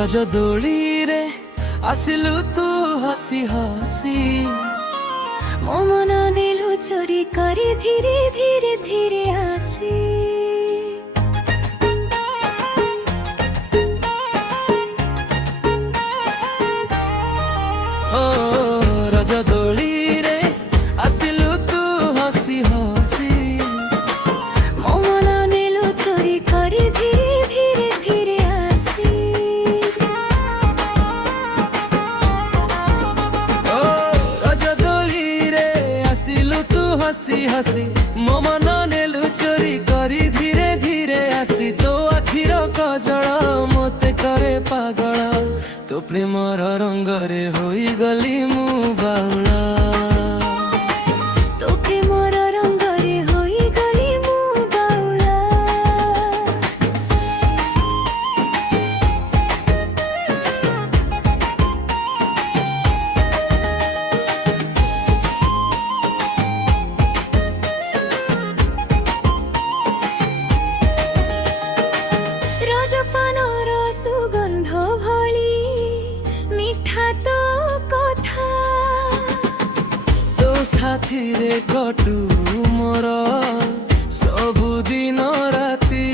रज दोली रे आसिलु तू हसी हसी मो मन नेलु चोरी करी धीरे धीरे धीरे आसी ओ रज दोली रे आसिलु तू हसी हसी मो मन नेलु चोरी करी धीरे धीरे धीरे आसी ओ रज दोली रे आसिलु तू हसी हसी मो मन नेलु चोरी करी धीरे धीरे आसी तो आखिर कजल मते करे पागल तो प्रेमर रंगरे होई गली मु बाउला तो प्रेमर रंगरे होई गली मु बाउला रजपानर सुगंध भली मिठा तो कथा तो साथी रे कटु मोर सबुदिन राति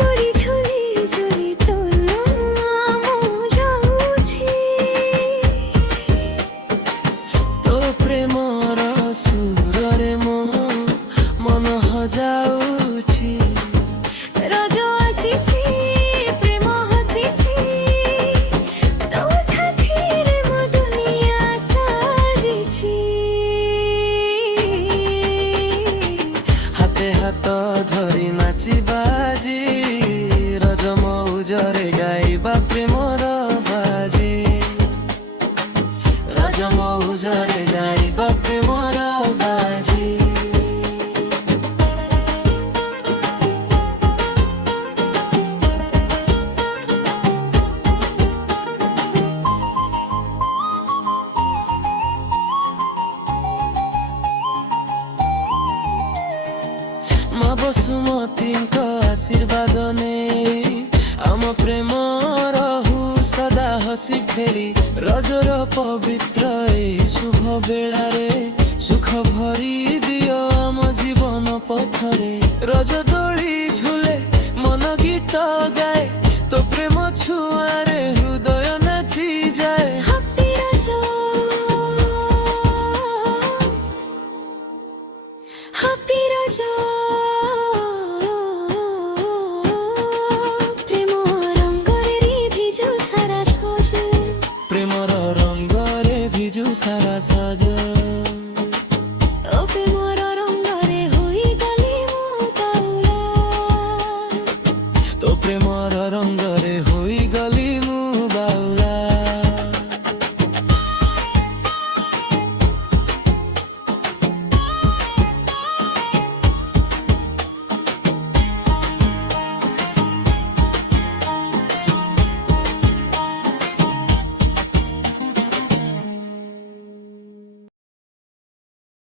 दड़ी झुली झुली तो नाम जाऊछि तो प्रेमर सुररे मो मन हजाउछि रज आसीछि प्रेम हसीछि तो साथी रे मो दुनिया साजिछि हाते हाथ धरी नाची बाजी रज मौजरे गाइबा प्रेमर बाजी रज मौजरे गाइबा प्रेमर बाजी माँ बसुमतीଙ୍କ आशीर्वाद ने आम प्रेम रहु सदा हसी खेली रजर पवित्र ए शुभ बेलारे सुख भरी दियो आम जीवन पथरे रज दोली